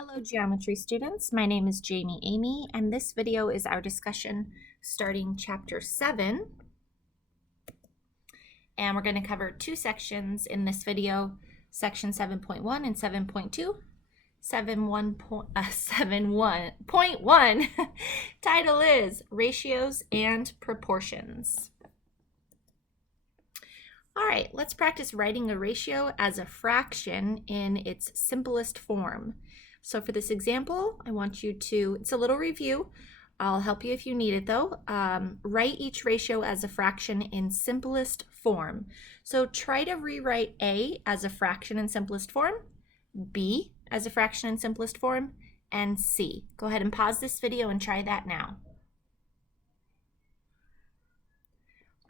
Hello geometry students, my name is Jamie Amy and this video is our discussion starting chapter 7, and we're going to cover two sections in this video, section 7.1 and 7.2. 7.1 title is Ratios and Proportions. All right, let's practice writing a ratio as a fraction in its simplest form. So for this example, I want you to, it's a little review. I'll help you if you need it though. Write each ratio as a fraction in simplest form. So try to rewrite A as a fraction in simplest form, B as a fraction in simplest form, and C. Go ahead and pause this video and try that now.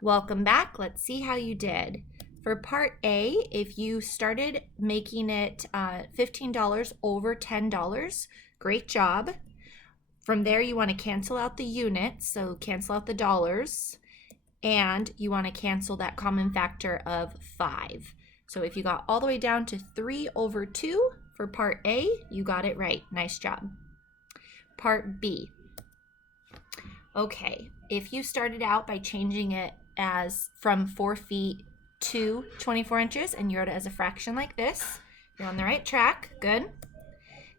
Welcome back. Let's see how you did. For part A, if you started making it $15 over $10, great job. From there, you want to cancel out the units, so cancel out the dollars, and you want to cancel that common factor of 5. So if you got all the way down to 3 over 2 for part A, you got it right. Nice job. Part B. Okay, if you started out by changing it as from 4 feet to 24 inches and you wrote it as a fraction like this, you're on the right track. Good.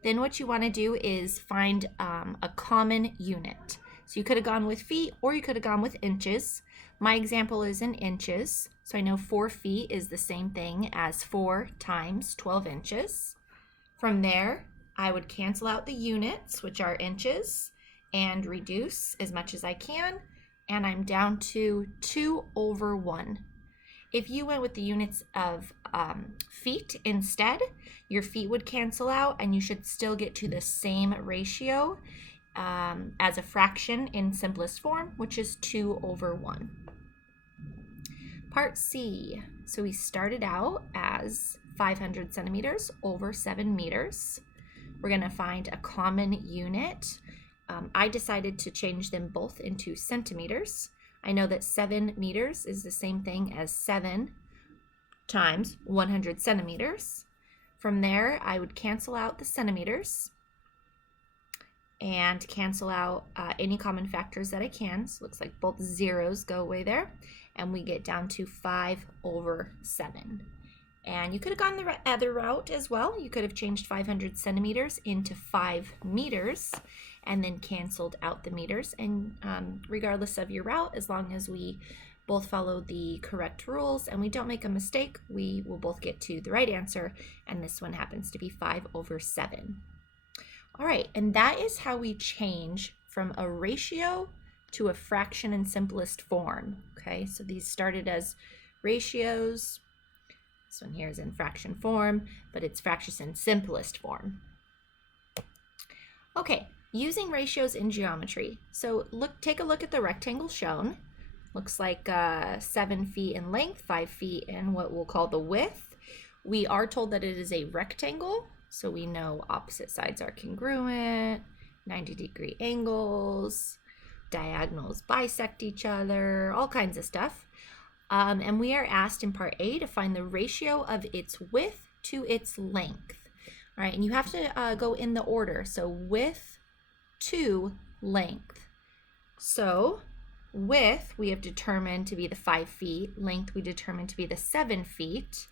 Then what you want to do is find a common unit. So you could have gone with feet or you could have gone with inches. My example is in inches. So I know 4 feet is the same thing as 4 times 12 inches. From there, I would cancel out the units, which are inches, and reduce as much as I can. And I'm down to 2 over 1. If you went with the units of feet instead, your feet would cancel out and you should still get to the same ratio as a fraction in simplest form, which is 2 over 1. Part C. So we started out as 500 centimeters over 7 meters. We're going to find a common unit. I decided to change them both into centimeters. I know that 7 meters is the same thing as 7 times 100 centimeters. From there, I would cancel out the centimeters and cancel out any common factors that I can. So it looks like both zeros go away there. And we get down to 5 over 7. And you could have gone the other route as well. You could have changed 500 centimeters into 5 meters and then canceled out the meters. And regardless of your route, as long as we both follow the correct rules and we don't make a mistake, we will both get to the right answer. And this one happens to be 5 over 7. All right, and that is how we change from a ratio to a fraction in simplest form. Okay, so these started as ratios. This one here is in fraction form, but it's fractions in simplest form. Okay, using ratios in geometry. So take a look at the rectangle shown. Looks like 7 feet in length, 5 feet in what we'll call the width. We are told that it is a rectangle, so we know opposite sides are congruent, 90-degree angles, diagonals bisect each other, all kinds of stuff. And we are asked in part A to find the ratio of its width to its length. All right, and you have to go in the order. So width to length. So width we have determined to be the 5 feet. Length we determined to be the 7 feet.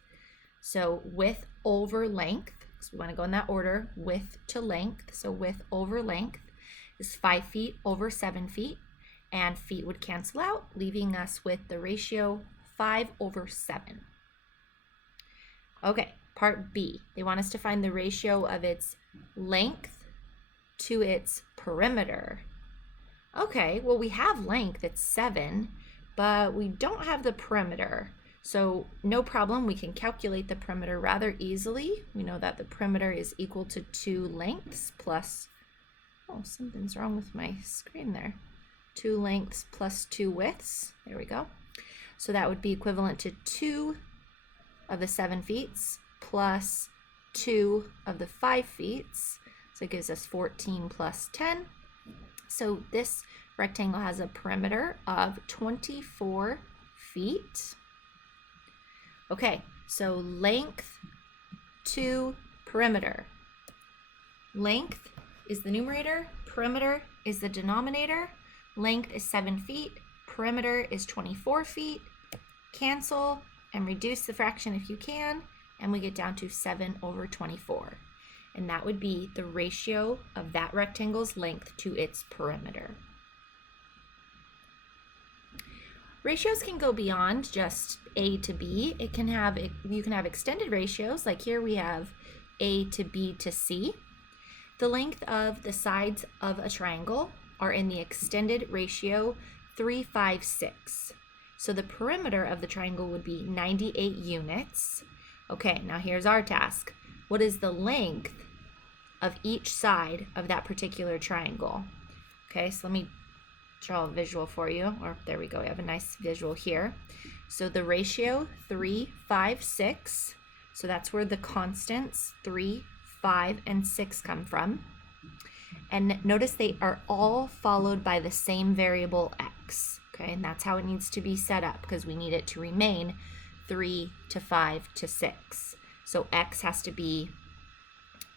So width over length. So we want to go in that order. Width to length. So width over length is 5 feet over 7 feet. And feet would cancel out, leaving us with the ratio 5 over 7. Okay, part B. They want us to find the ratio of its length to its perimeter. Okay, well, we have length, it's 7, but we don't have the perimeter. So no problem, we can calculate the perimeter rather easily. We know that the perimeter is equal to 2 lengths plus, oh, something's wrong with my screen there. 2 lengths plus 2 widths. There we go. So that would be equivalent to 2 of the 7 feet plus 2 of the 5 feet. So it gives us 14 plus 10. So this rectangle has a perimeter of 24 feet. Okay, so length to perimeter. Length is the numerator, perimeter is the denominator. Length is 7 feet, perimeter is 24 feet. Cancel and reduce the fraction if you can, and we get down to 7/24. And that would be the ratio of that rectangle's length to its perimeter. Ratios can go beyond just A to B. You can have extended ratios, like here we have A to B to C. The length of the sides of a triangle are in the extended ratio 3, 5, 6. So the perimeter of the triangle would be 98 units. Okay, now here's our task. What is the length of each side of that particular triangle? Okay, so let me draw a visual for you. Or there we go, we have a nice visual here. So the ratio 3, 5, 6. So that's where the constants 3, 5, and 6 come from. And notice they are all followed by the same variable x. Okay, and that's how it needs to be set up because we need it to remain 3 to 5 to 6. So x has to be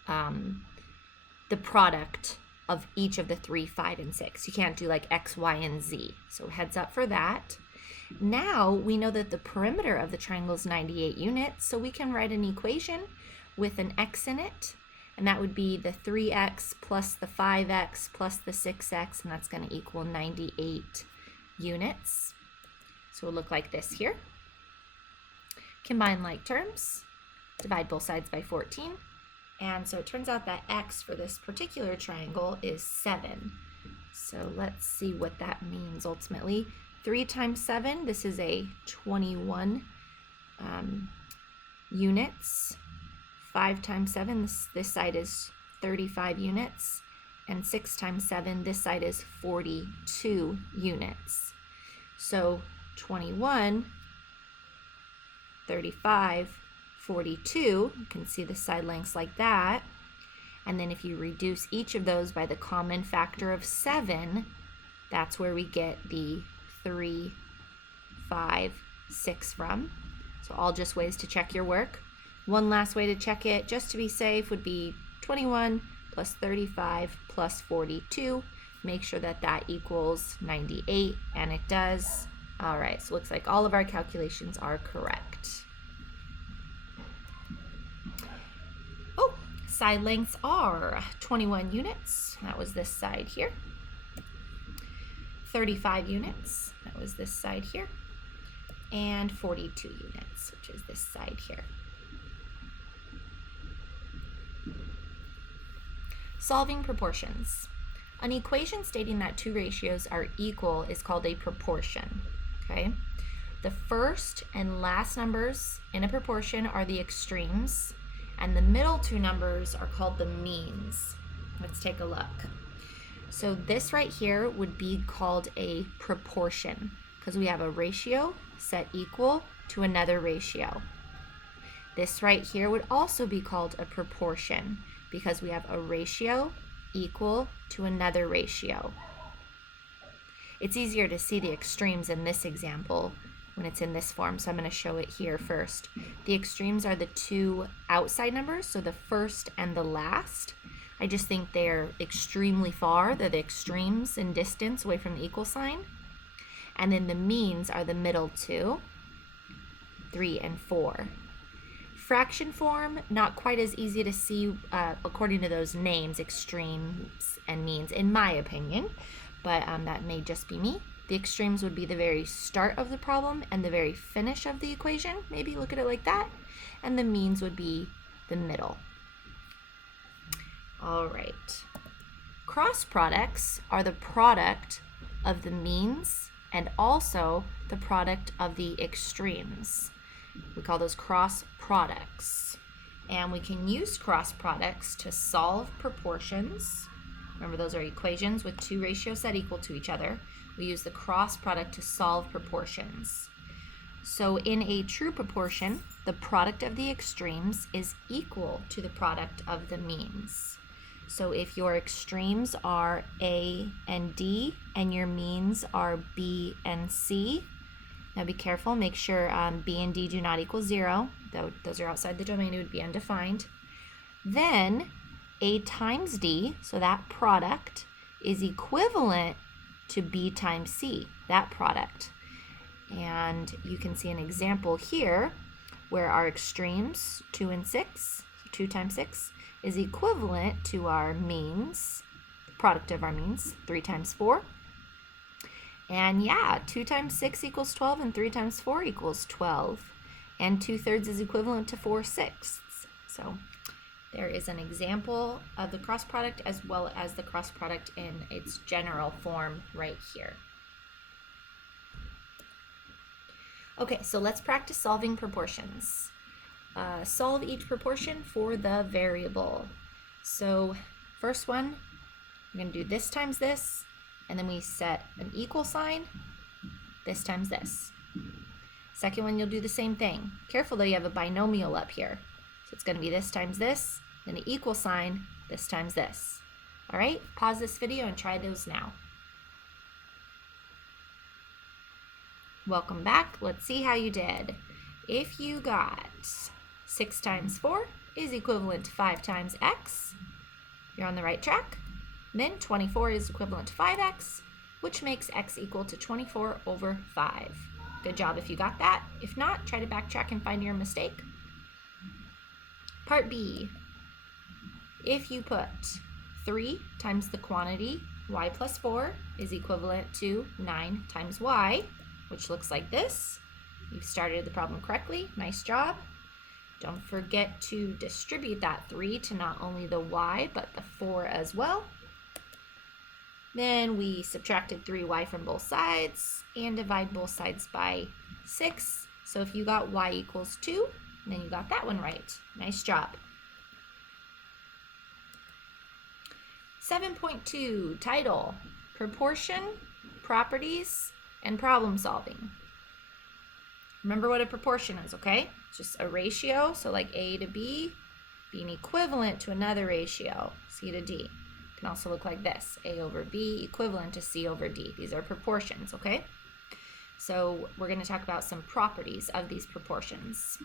the product of each of the 3, 5, and 6. You can't do like x, y, and z. So heads up for that. Now we know that the perimeter of the triangle is 98 units, so we can write an equation with an x in it, and that would be the 3x plus the 5x plus the 6x, and that's going to equal 98 units. So it'll look like this here. Combine like terms, divide both sides by 14, and so it turns out that x for this particular triangle is 7. So let's see what that means ultimately. 3 times 7, this is a 21 units. 5 times 7, this side is 35 units. And 6 times 7, this side is 42 units. So 21, 35, 42, you can see the side lengths like that. And then if you reduce each of those by the common factor of 7, that's where we get the 3, 5, 6 from. So all just ways to check your work. One last way to check it, just to be safe, would be 21 plus 35 plus 42. Make sure that that equals 98, and it does. All right, so it looks like all of our calculations are correct. Oh, side lengths are 21 units. That was this side here. 35 units. That was this side here. And 42 units, which is this side here. Solving proportions. An equation stating that two ratios are equal is called a proportion, okay? The first and last numbers in a proportion are the extremes, and the middle two numbers are called the means. Let's take a look. So this right here would be called a proportion because we have a ratio set equal to another ratio. This right here would also be called a proportion because we have a ratio equal to another ratio. It's easier to see the extremes in this example when it's in this form, so I'm going to show it here first. The extremes are the two outside numbers, so the first and the last. I just think they're extremely far. They're the extremes in distance away from the equal sign. And then the means are the middle two, 3 and 4. Fraction form, not quite as easy to see according to those names, extremes and means, in my opinion, but that may just be me. The extremes would be the very start of the problem and the very finish of the equation. Maybe look at it like that. And the means would be the middle. All right. Cross products are the product of the means and also the product of the extremes. We call those cross products. And we can use cross products to solve proportions. Remember, those are equations with two ratios set equal to each other. We use the cross product to solve proportions. So in a true proportion, the product of the extremes is equal to the product of the means. So if your extremes are A and D and your means are B and C, now be careful, make sure B and D do not equal 0. Those are outside the domain, it would be undefined. Then A times D, so that product, is equivalent to B times C, that product. And you can see an example here where our extremes, 2 and 6, so 2 times 6, is equivalent to our means, product of our means, 3 times 4. And yeah, 2 times 6 equals 12 and 3 times 4 equals 12. And 2/3 is equivalent to 4/6. So there is an example of the cross product as well as the cross product in its general form right here. Okay, so let's practice solving proportions. Solve each proportion for the variable. So first one, we're going to do this times this, and then we set an equal sign, this times this. Second one, you'll do the same thing. Careful though, you have a binomial up here. So it's going to be this times this, then an equal sign, this times this. All right, pause this video and try those now. Welcome back. Let's see how you did. If you got 6 times 4 is equivalent to 5 times x, you're on the right track. Then 24 is equivalent to 5x, which makes x equal to 24 over 5. Good job if you got that. If not, try to backtrack and find your mistake. Part B. If you put 3 times the quantity, y plus 4, is equivalent to 9 times y, which looks like this. You've started the problem correctly. Nice job. Don't forget to distribute that 3 to not only the y, but the 4 as well. Then we subtracted 3y from both sides and divide both sides by 6. So if you got y equals 2, then you got that one right. Nice job. 7.2, title, proportion, properties, and problem solving. Remember what a proportion is, okay? It's just a ratio, so like A to B being equivalent to another ratio, C to D. It can also look like this, A over B equivalent to C over D. These are proportions, okay? So we're going to talk about some properties of these proportions.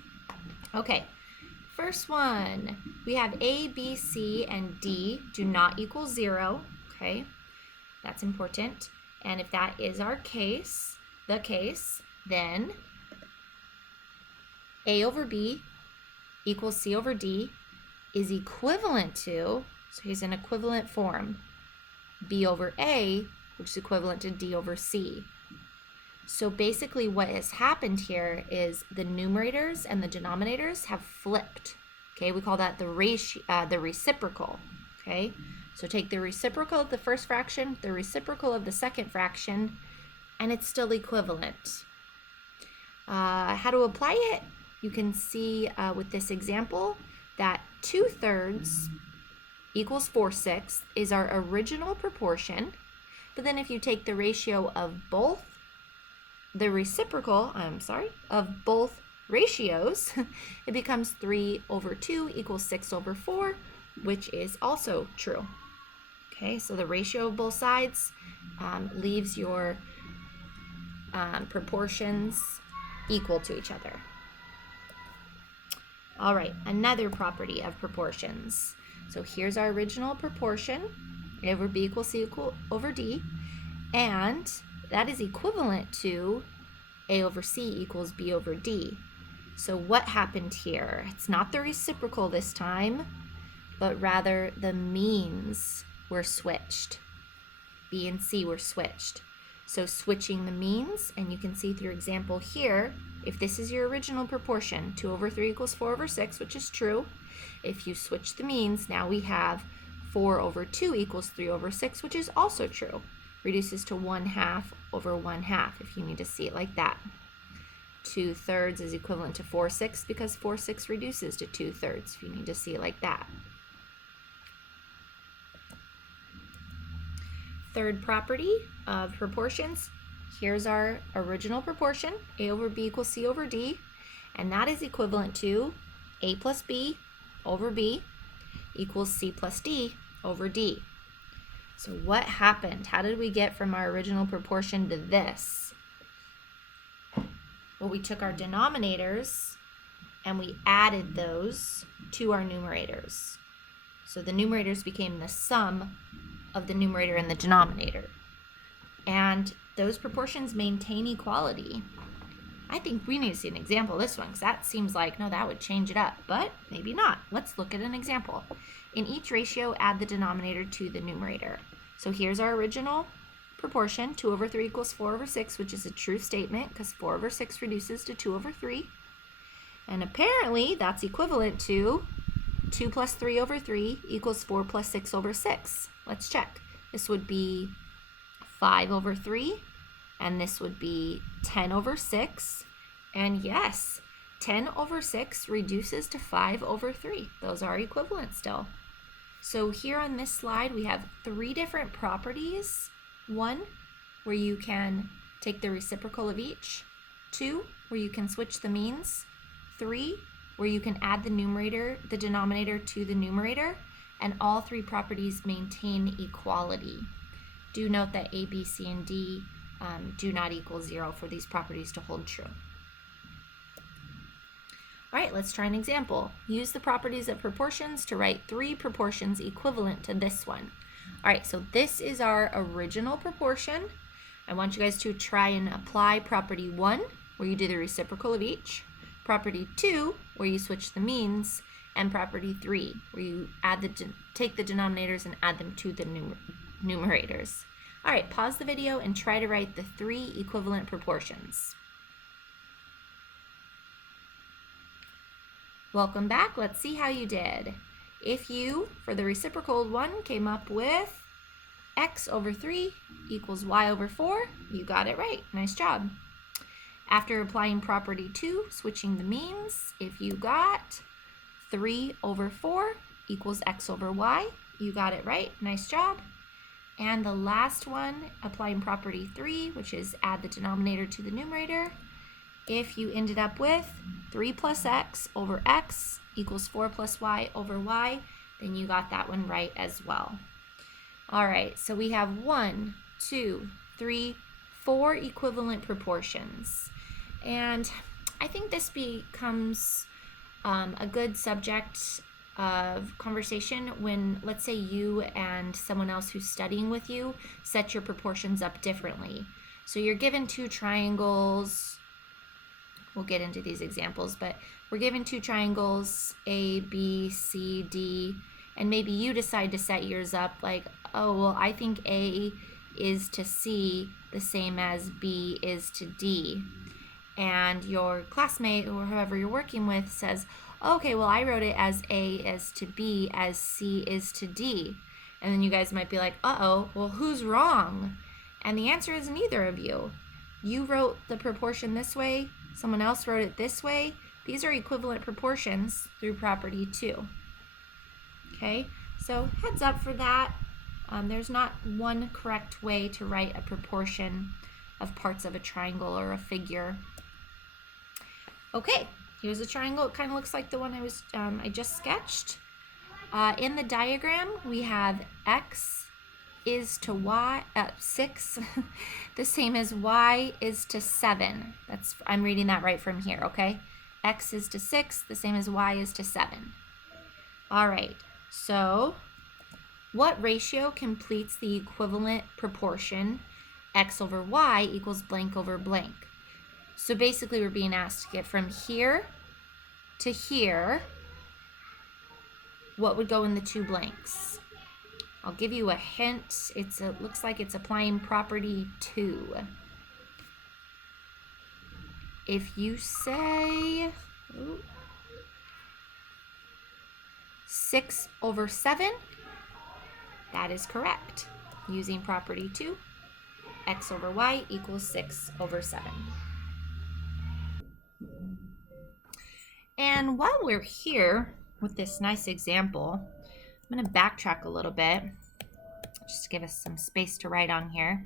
Okay, first one, we have A, B, C, and D do not equal 0, okay? That's important. And if that is our case, then A over B equals C over D is equivalent to, so here's an equivalent form, B over A, which is equivalent to D over C. So basically what has happened here is the numerators and the denominators have flipped. Okay, we call that the reciprocal. Okay, so take the reciprocal of the first fraction, the reciprocal of the second fraction, and it's still equivalent. How to apply it? You can see with this example that 2/3 equals 4/6 is our original proportion. But then if you take the ratio of both the reciprocal, of both ratios, it becomes 3 over 2 equals 6 over 4, which is also true. Okay, so the ratio of both sides leaves your proportions equal to each other. All right, another property of proportions. So here's our original proportion, A over B equals C over D, and that is equivalent to A over C equals B over D. So what happened here? It's not the reciprocal this time, but rather the means were switched. B and C were switched. So switching the means, and you can see through example here, if this is your original proportion, 2 over 3 equals 4 over 6, which is true. If you switch the means, now we have 4 over 2 equals 3 over 6, which is also true. Reduces to 1/2 over 1/2 if you need to see it like that. 2/3 is equivalent to 4/6 because 4/6 reduces to 2/3 if you need to see it like that. Third property of proportions, here's our original proportion, A over B equals C over D, and that is equivalent to A plus B over B equals C plus D over D. So what happened? How did we get from our original proportion to this? Well, we took our denominators and we added those to our numerators. So the numerators became the sum of the numerator and the denominator. And those proportions maintain equality. I think we need to see an example of this one, because that seems like, no, that would change it up, but maybe not. Let's look at an example. In each ratio, add the denominator to the numerator. So here's our original proportion, 2 over 3 equals 4 over 6, which is a true statement, because 4 over 6 reduces to 2 over 3. And apparently, that's equivalent to 2 plus 3 over 3 equals 4 plus 6 over 6. Let's check. This would be 5 over 3, and this would be 10 over 6. And yes, 10 over 6 reduces to 5 over 3. Those are equivalent still. So here on this slide, we have 3 different properties. 1, where you can take the reciprocal of each. 2, where you can switch the means. 3, where you can add the denominator to the numerator. And all 3 properties maintain equality. Do note that A, B, C, and D do not equal 0 for these properties to hold true. All right, let's try an example. Use the properties of proportions to write 3 proportions equivalent to this one. All right, so this is our original proportion. I want you guys to try and apply property 1, where you do the reciprocal of each, property 2, where you switch the means, and property 3, where you take the denominators and add them to the numerators. All right, pause the video and try to write the 3 equivalent proportions. Welcome back. Let's see how you did. If you, for the reciprocal one, came up with x over 3 equals y over 4, you got it right. Nice job. After applying property 2, switching the means, if you got 3 over 4 equals x over y, you got it right. Nice job. And the last one, applying property 3, which is add the denominator to the numerator. If you ended up with 3 plus x over x equals 4 plus y over y, then you got that one right as well. All right, so we have 1, 2, 3, 4 equivalent proportions. And I think this becomes a good subject of conversation when, let's say, you and someone else who's studying with you set your proportions up differently. So you're given 2 triangles. We'll get into these examples, but we're given 2 triangles, A, B, C, D, and maybe you decide to set yours up like, oh, well, I think A is to C the same as B is to D. And your classmate or whoever you're working with says, okay, well, I wrote it as A is to B as C is to D. And then you guys might be like, uh-oh, well, who's wrong? And the answer is neither of you. You wrote the proportion this way, someone else wrote it this way. These are equivalent proportions through property 2. Okay, so heads up for that. There's not one correct way to write a proportion of parts of a triangle or a figure. Okay, here's a triangle. It kind of looks like the one I just sketched. In the diagram, we have x is to y, 6, the same as y is to 7. I'm reading that right from here, okay? X is to 6, the same as y is to 7. All right, so what ratio completes the equivalent proportion x over y equals blank over blank? So basically we're being asked to get from here to here, what would go in the 2 blanks? I'll give you a hint. It looks like it's applying property 2. If you say 6 over 7, that is correct. Using property 2, x over y equals 6 over 7. And while we're here with this nice example, I'm going to backtrack a little bit just to give us some space to write on here.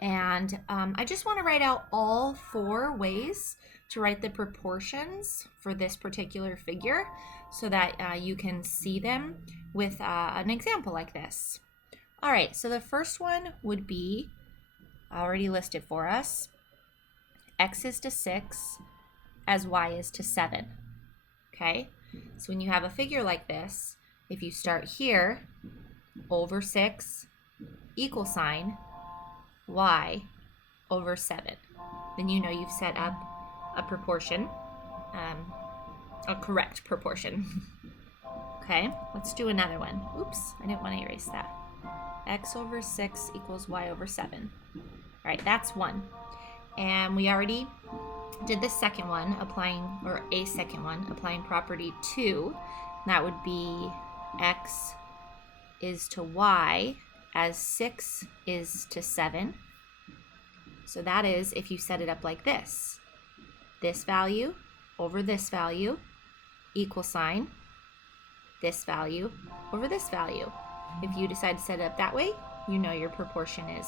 And I just want to write out all 4 ways to write the proportions for this particular figure so that you can see them with an example like this. All right, so the first one would be already listed for us. X is to 6 as y is to 7. Okay, so when you have a figure like this, if you start here, over 6 equal sign y over 7. Then you know you've set up a proportion, a correct proportion. Okay, let's do another one. Oops, I didn't want to erase that. X over 6 equals y over 7. All right, that's 1. And we already did the second one, applying property 2. That would be x is to y as 6 is to 7. So that is if you set it up like this value over this value, equal sign, this value over this value. If you decide to set it up that way, you know your proportion is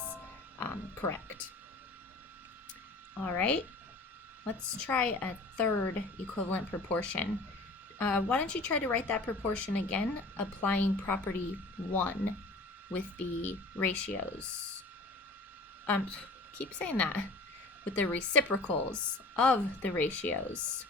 correct. All right, let's try a third equivalent proportion. Why don't you try to write that proportion again, applying property 1 with the ratios. Keep saying that. With the reciprocals of the ratios.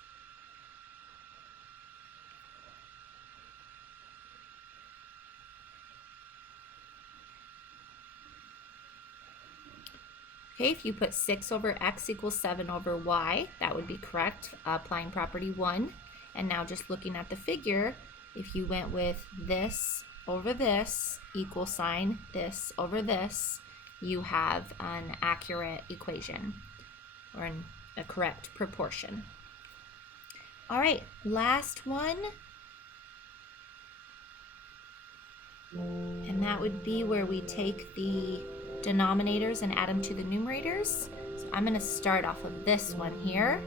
Okay, if you put 6 over x equals 7 over y, that would be correct, applying property 1. And now just looking at the figure, if you went with this over this, equal sign, this over this, you have an accurate equation, or a correct proportion. All right, last one. And that would be where we take the denominators and add them to the numerators. So I'm going to start off of this one here.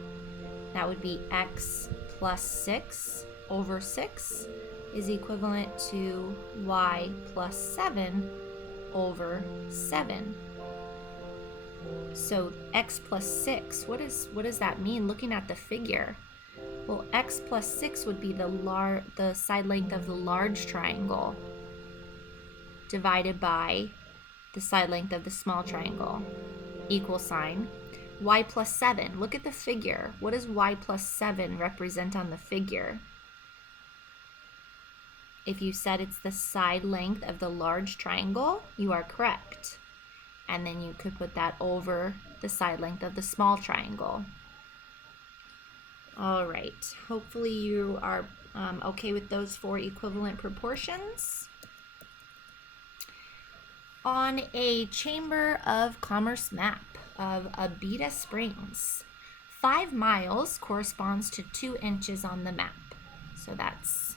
That would be x plus 6 over 6 is equivalent to y plus 7 over 7. So x plus 6, what does that mean looking at the figure? Well, x plus 6 would be the side length of the large triangle divided by the side length of the small triangle, equal sign. Y plus 7, look at the figure. What does y plus 7 represent on the figure? If you said it's the side length of the large triangle, you are correct. And then you could put that over the side length of the small triangle. All right, hopefully you are okay with those 4 equivalent proportions. On a Chamber of Commerce map of Abita Springs, 5 miles corresponds to 2 inches on the map. So that's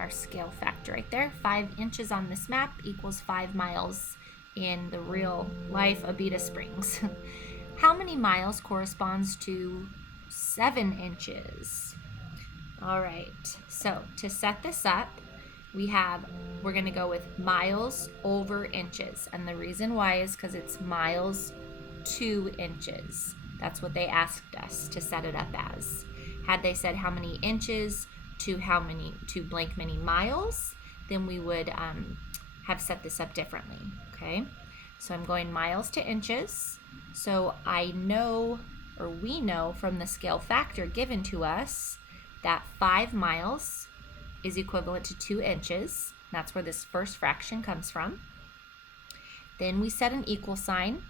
our scale factor right there. 5 inches on this map equals 5 miles in the real life Abita Springs. How many miles corresponds to 7 inches? All right, so to set this up, we're going to go with miles over inches. And the reason why is because it's miles 2 inches. That's what they asked us to set it up as. Had they said how many inches to blank many miles, then we would have set this up differently. Okay, so I'm going miles to inches. So I know, or we know from the scale factor given to us, that 5 miles is equivalent to 2 inches. That's where this first fraction comes from. Then we set an equal sign.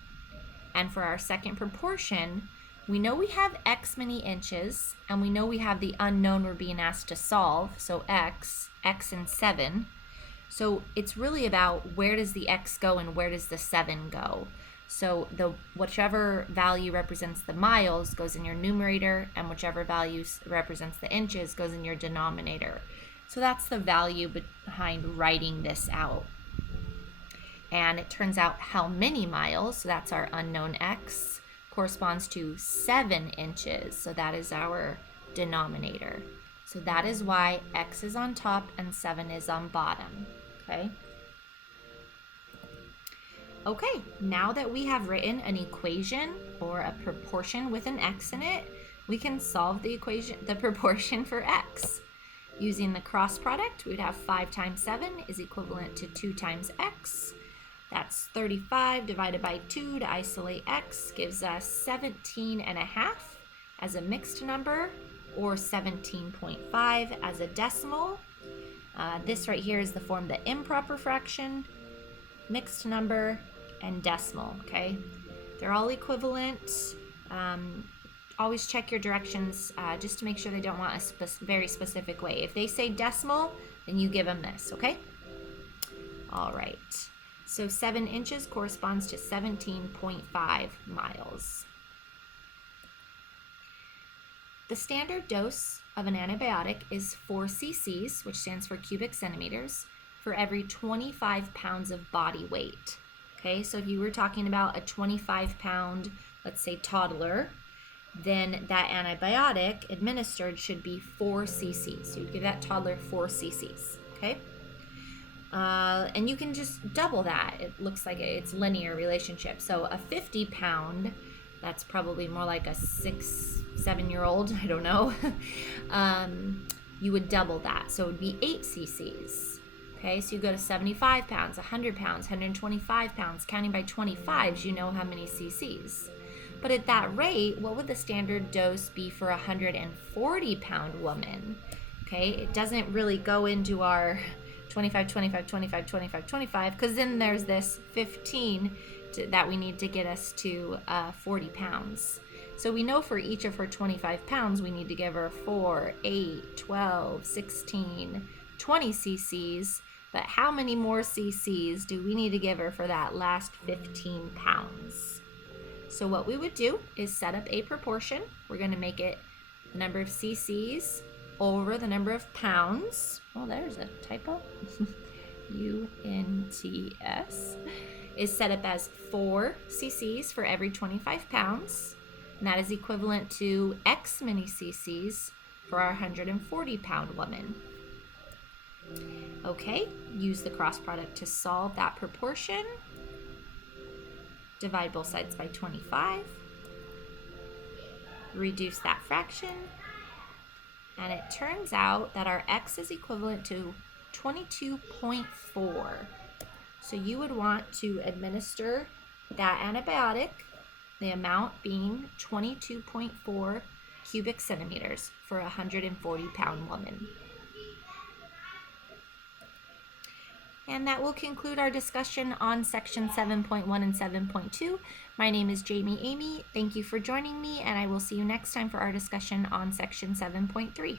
And for our second proportion, we know we have x many inches, and we know we have the unknown we're being asked to solve, so x and 7. So it's really about where does the x go and where does the 7 go. So whichever value represents the miles goes in your numerator, and whichever value represents the inches goes in your denominator. So that's the value behind writing this out. And it turns out how many miles, so that's our unknown x, corresponds to 7 inches. So that is our denominator. So that is why x is on top and 7 is on bottom. Okay? Okay, now that we have written an equation or a proportion with an x in it, we can solve the proportion for x. Using the cross product, we'd have 5 times 7 is equivalent to 2 times x. That's 35 divided by 2 to isolate x gives us 17.5 as a mixed number, or 17.5 as a decimal. This right here is the form the improper fraction, mixed number, and decimal, okay? They're all equivalent. Always check your directions just to make sure they don't want a very specific way. If they say decimal, then you give them this, okay? All right. So 7 inches corresponds to 17.5 miles. The standard dose of an antibiotic is 4 cc's, which stands for cubic centimeters, for every 25 pounds of body weight. Okay, so if you were talking about a 25-pound, let's say, toddler, then that antibiotic administered should be 4 cc's. So you'd give that toddler 4 cc's, okay? And you can just double that. It looks like it's linear relationship. So a 50-pound, that's probably more like a 6-7-year-old, I don't know. You would double that. So it would be 8 cc's. Okay, so you go to 75 pounds, 100 pounds, 125 pounds, counting by 25s, you know how many cc's. But at that rate, what would the standard dose be for a 140-pound woman? Okay, it doesn't really go into our 25, 25, 25, 25, 25, because then there's this 15 that we need to get us to 40 pounds. So we know for each of her 25 pounds, we need to give her 4, 8, 12, 16, 20 cc's. But how many more cc's do we need to give her for that last 15 pounds? So what we would do is set up a proportion. We're going to make it the number of cc's over the number of pounds. Oh, there's a typo. UNTS is set up as 4 cc's for every 25 pounds. And that is equivalent to X many cc's for our 140-pound woman. Okay, use the cross product to solve that proportion. Divide both sides by 25. Reduce that fraction. And it turns out that our X is equivalent to 22.4. So you would want to administer that antibiotic, the amount being 22.4 cubic centimeters for a 140-pound woman. And that will conclude our discussion on section 7.1 and 7.2. My name is Emigh. Thank you for joining me, and I will see you next time for our discussion on section 7.3.